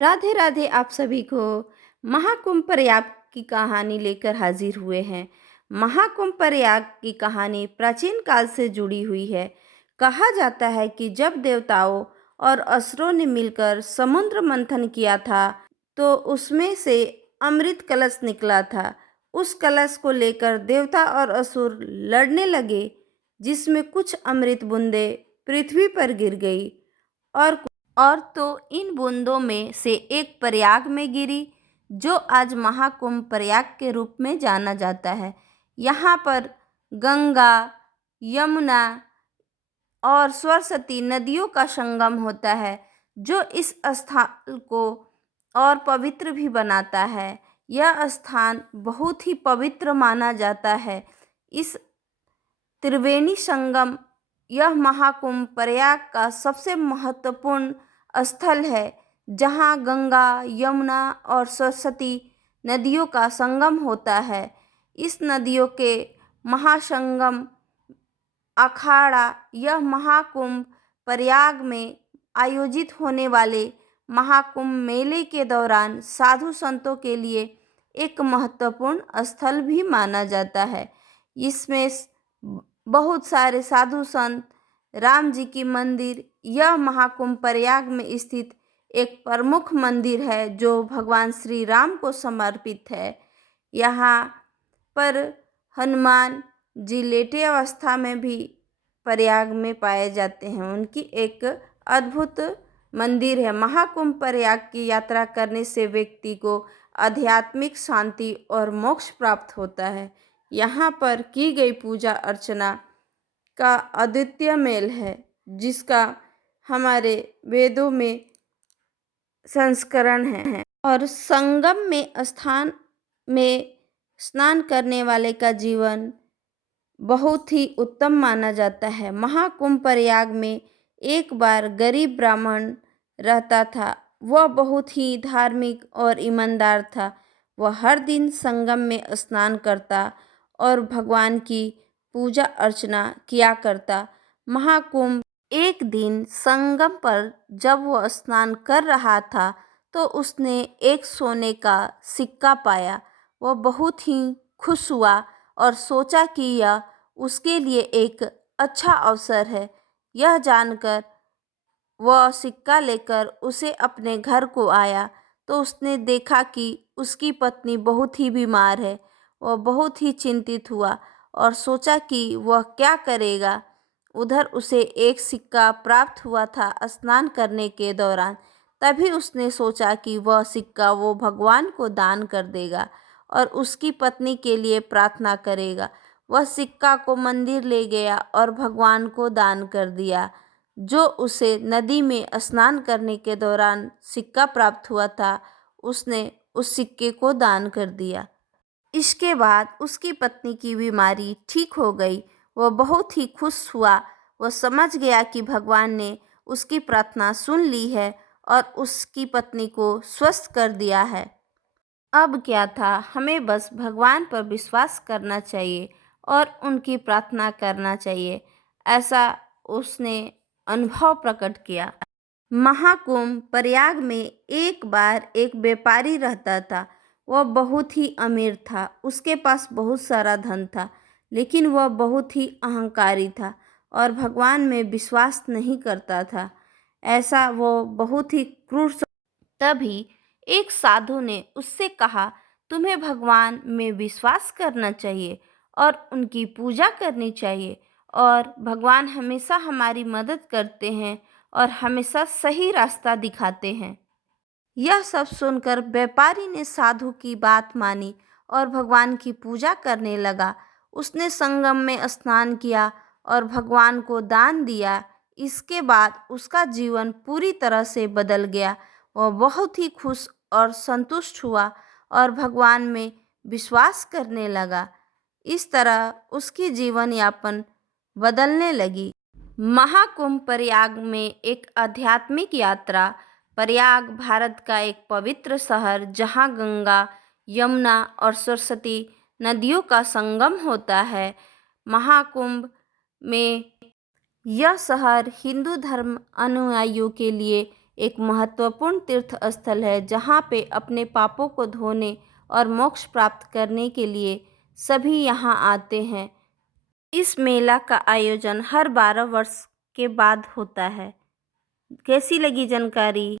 राधे राधे। आप सभी को महाकुंभ प्रयाग की कहानी लेकर हाजिर हुए हैं। महाकुंभ प्रयाग की कहानी प्राचीन काल से जुड़ी हुई है। कहा जाता है कि जब देवताओं और असुरों ने मिलकर समुद्र मंथन किया था तो उसमें से अमृत कलश निकला था। उस कलश को लेकर देवता और असुर लड़ने लगे, जिसमें कुछ अमृत बूंदें पृथ्वी पर गिर गई और तो इन बूंदों में से एक प्रयाग में गिरी, जो आज महाकुंभ प्रयाग के रूप में जाना जाता है। यहाँ पर गंगा, यमुना और सरस्वती नदियों का संगम होता है, जो इस स्थान को और पवित्र भी बनाता है। यह स्थान बहुत ही पवित्र माना जाता है। इस त्रिवेणी संगम, यह महाकुंभ प्रयाग का सबसे महत्वपूर्ण स्थल है, जहाँ गंगा, यमुना और सरस्वती नदियों का संगम होता है। इस नदियों के महासंगम अखाड़ा, यह महाकुंभ प्रयाग में आयोजित होने वाले महाकुंभ मेले के दौरान साधु संतों के लिए एक महत्वपूर्ण स्थल भी माना जाता है। इसमें बहुत सारे साधु संत, राम जी की मंदिर, यह महाकुंभ प्रयाग में स्थित एक प्रमुख मंदिर है जो भगवान श्री राम को समर्पित है। यहाँ पर हनुमान जी लेटे अवस्था में भी प्रयाग में पाए जाते हैं। उनकी एक अद्भुत मंदिर है। महाकुंभ प्रयाग की यात्रा करने से व्यक्ति को आध्यात्मिक शांति और मोक्ष प्राप्त होता है। यहाँ पर की गई पूजा अर्चना का अद्वितीय मेल है, जिसका हमारे वेदों में संस्करण है। और संगम में स्थान में स्नान करने वाले का जीवन बहुत ही उत्तम माना जाता है। महाकुंभ प्रयाग में एक बार गरीब ब्राह्मण रहता था। वह बहुत ही धार्मिक और ईमानदार था। वह हर दिन संगम में स्नान करता और भगवान की पूजा अर्चना किया करता। महाकुंभ एक दिन संगम पर जब वह स्नान कर रहा था तो उसने एक सोने का सिक्का पाया। वह बहुत ही खुश हुआ और सोचा कि यह उसके लिए एक अच्छा अवसर है। यह जानकर वह सिक्का लेकर उसे अपने घर को आया तो उसने देखा कि उसकी पत्नी बहुत ही बीमार है। वह बहुत ही चिंतित हुआ और सोचा कि वह क्या करेगा। उधर उसे एक सिक्का प्राप्त हुआ था स्नान करने के दौरान। तभी उसने सोचा कि वह सिक्का वो भगवान को दान कर देगा और उसकी पत्नी के लिए प्रार्थना करेगा। वह सिक्का को मंदिर ले गया और भगवान को दान कर दिया। जो उसे नदी में स्नान करने के दौरान सिक्का प्राप्त हुआ था, उसने उस सिक्के को दान कर दिया। इसके बाद उसकी पत्नी की बीमारी ठीक हो गई। वह बहुत ही खुश हुआ। वह समझ गया कि भगवान ने उसकी प्रार्थना सुन ली है और उसकी पत्नी को स्वस्थ कर दिया है। अब क्या था, हमें बस भगवान पर विश्वास करना चाहिए और उनकी प्रार्थना करना चाहिए, ऐसा उसने अनुभव प्रकट किया। महाकुंभ प्रयाग में एक बार एक व्यापारी रहता था। वह बहुत ही अमीर था। उसके पास बहुत सारा धन था, लेकिन वह बहुत ही अहंकारी था और भगवान में विश्वास नहीं करता था। ऐसा वो बहुत ही क्रूर। तभी एक साधु ने उससे कहा, तुम्हें भगवान में विश्वास करना चाहिए और उनकी पूजा करनी चाहिए, और भगवान हमेशा हमारी मदद करते हैं और हमेशा सही रास्ता दिखाते हैं। यह सब सुनकर व्यापारी ने साधु की बात मानी और भगवान की पूजा करने लगा। उसने संगम में स्नान किया और भगवान को दान दिया। इसके बाद उसका जीवन पूरी तरह से बदल गया। वह बहुत ही खुश और संतुष्ट हुआ और भगवान में विश्वास करने लगा। इस तरह उसकी जीवन यापन बदलने लगी। महाकुंभ प्रयाग में एक आध्यात्मिक यात्रा। प्रयाग भारत का एक पवित्र शहर, जहाँ गंगा, यमुना और सरस्वती नदियों का संगम होता है। महाकुंभ में यह शहर हिंदू धर्म अनुयायियों के लिए एक महत्वपूर्ण तीर्थ स्थल है जहाँ पे अपने पापों को धोने और मोक्ष प्राप्त करने के लिए सभी यहाँ आते हैं। इस मेला का आयोजन हर 12 वर्ष के बाद होता है। कैसी लगी जानकारी?